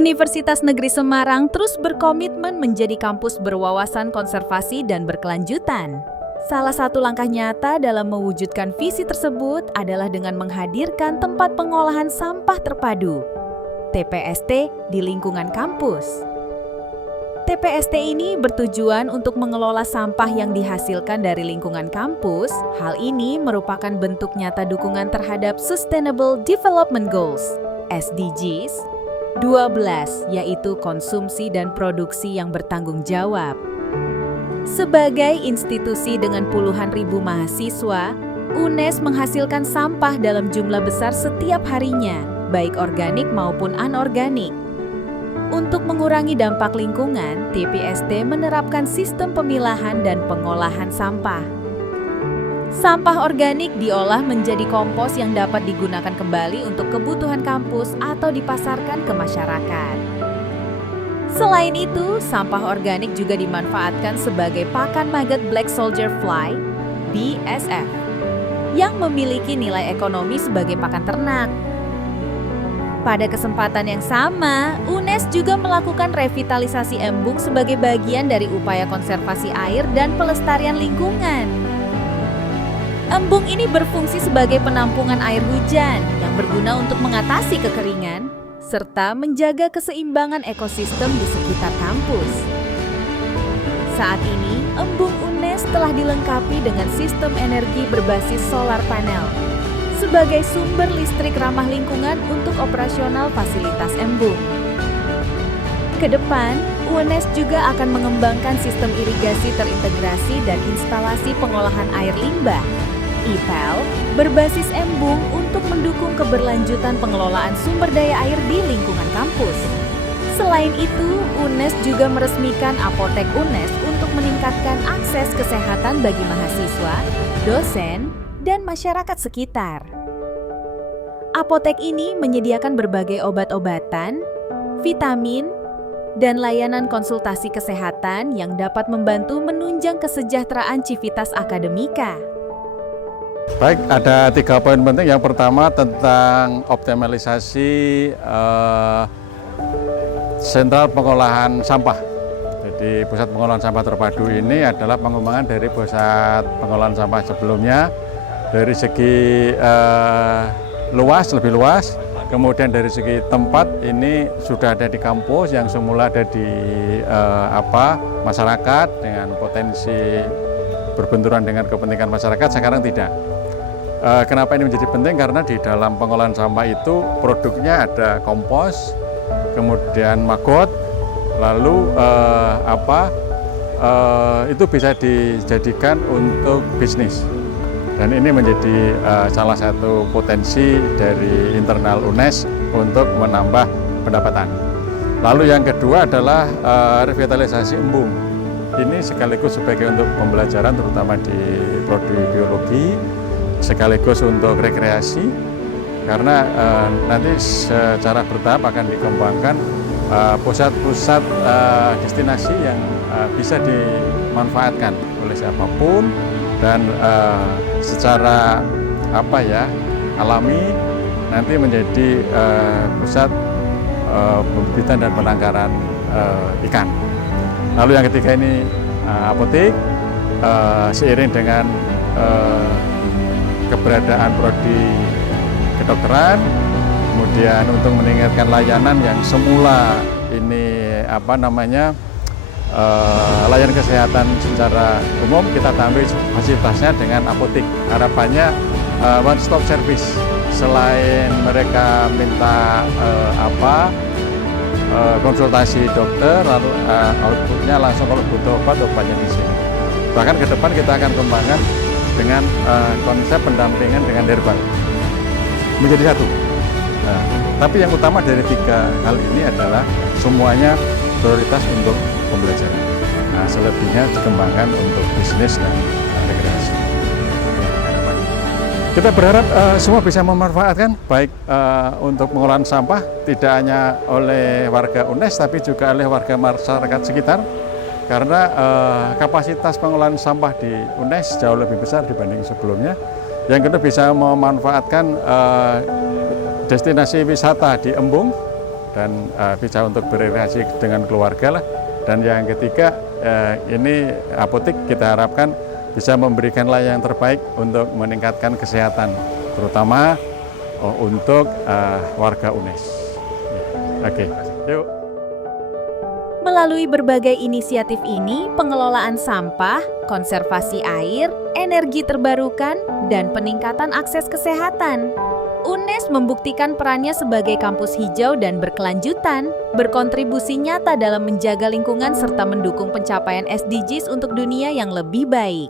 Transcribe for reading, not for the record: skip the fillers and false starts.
Universitas Negeri Semarang terus berkomitmen menjadi kampus berwawasan konservasi dan berkelanjutan. Salah satu langkah nyata dalam mewujudkan visi tersebut adalah dengan menghadirkan tempat pengolahan sampah terpadu, TPST, di lingkungan kampus. TPST ini bertujuan untuk mengelola sampah yang dihasilkan dari lingkungan kampus. Hal ini merupakan bentuk nyata dukungan terhadap Sustainable Development Goals, SDGs, 12, yaitu konsumsi dan produksi yang bertanggung jawab. Sebagai institusi dengan puluhan ribu mahasiswa, UNES menghasilkan sampah dalam jumlah besar setiap harinya, baik organik maupun anorganik. Untuk mengurangi dampak lingkungan, TPST menerapkan sistem pemilahan dan pengolahan sampah. Sampah organik diolah menjadi kompos yang dapat digunakan kembali untuk kebutuhan kampus atau dipasarkan ke masyarakat. Selain itu, sampah organik juga dimanfaatkan sebagai pakan maggot Black Soldier Fly, BSF, yang memiliki nilai ekonomi sebagai pakan ternak. Pada kesempatan yang sama, UNES juga melakukan revitalisasi embung sebagai bagian dari upaya konservasi air dan pelestarian lingkungan. Embung ini berfungsi sebagai penampungan air hujan yang berguna untuk mengatasi kekeringan serta menjaga keseimbangan ekosistem di sekitar kampus. Saat ini, embung UNES telah dilengkapi dengan sistem energi berbasis solar panel sebagai sumber listrik ramah lingkungan untuk operasional fasilitas embung. Ke depan, UNES juga akan mengembangkan sistem irigasi terintegrasi dan instalasi pengolahan air limbah (IPL) berbasis embung untuk mendukung keberlanjutan pengelolaan sumber daya air di lingkungan kampus. Selain itu, UNES juga meresmikan Apotek UNES untuk meningkatkan akses kesehatan bagi mahasiswa, dosen, dan masyarakat sekitar. Apotek ini menyediakan berbagai obat-obatan, vitamin, dan layanan konsultasi kesehatan yang dapat membantu menunjang kesejahteraan civitas akademika. Baik, ada 3 poin penting. Yang pertama tentang optimalisasi sentral pengolahan sampah. Jadi pusat pengolahan sampah terpadu ini adalah pengembangan dari pusat pengolahan sampah sebelumnya dari segi lebih luas. Kemudian dari segi tempat ini sudah ada di kampus yang semula ada di masyarakat dengan potensi berbenturan dengan kepentingan masyarakat, sekarang tidak. Kenapa ini menjadi penting? Karena di dalam pengolahan sampah itu produknya ada kompos, kemudian maggot, lalu itu bisa dijadikan untuk bisnis. Dan ini menjadi salah satu potensi dari internal UNES untuk menambah pendapatan. Lalu yang kedua adalah revitalisasi embung. Ini sekaligus sebagai untuk pembelajaran terutama di prodi biologi, sekaligus untuk rekreasi, karena nanti secara bertahap akan dikembangkan pusat-pusat destinasi yang bisa dimanfaatkan oleh siapapun dan secara alami nanti menjadi pusat pembibitan dan penangkaran ikan. Lalu yang ketiga ini apotek, seiring dengan keberadaan prodi kedokteran, kemudian untuk meningkatkan layanan yang semula ini layanan kesehatan secara umum, kita tambah fasilitasnya dengan apotek. Harapannya one stop service, selain mereka minta konsultasi dokter, lalu outputnya langsung kalau butuh obatnya di sini. Bahkan ke depan kita akan kembangkan dengan konsep pendampingan dengan herbal menjadi satu. Nah, tapi yang utama dari 3 hal ini adalah semuanya prioritas untuk pembelajaran. Nah, selebihnya dikembangkan untuk bisnis dan rekreasi. Kita berharap semua bisa memanfaatkan, baik untuk pengolahan sampah tidak hanya oleh warga UNES tapi juga oleh warga masyarakat sekitar. Karena kapasitas pengolahan sampah di UNES jauh lebih besar dibanding sebelumnya. Yang kedua bisa memanfaatkan destinasi wisata di embung dan bisa untuk berekreasi dengan keluarga lah. Dan yang ketiga, ini apotik kita harapkan bisa memberikan layanan terbaik untuk meningkatkan kesehatan, terutama untuk warga UNES. Oke, yuk. Melalui berbagai inisiatif ini, pengelolaan sampah, konservasi air, energi terbarukan, dan peningkatan akses kesehatan. UNES membuktikan perannya sebagai kampus hijau dan berkelanjutan, berkontribusi nyata dalam menjaga lingkungan serta mendukung pencapaian SDGs untuk dunia yang lebih baik.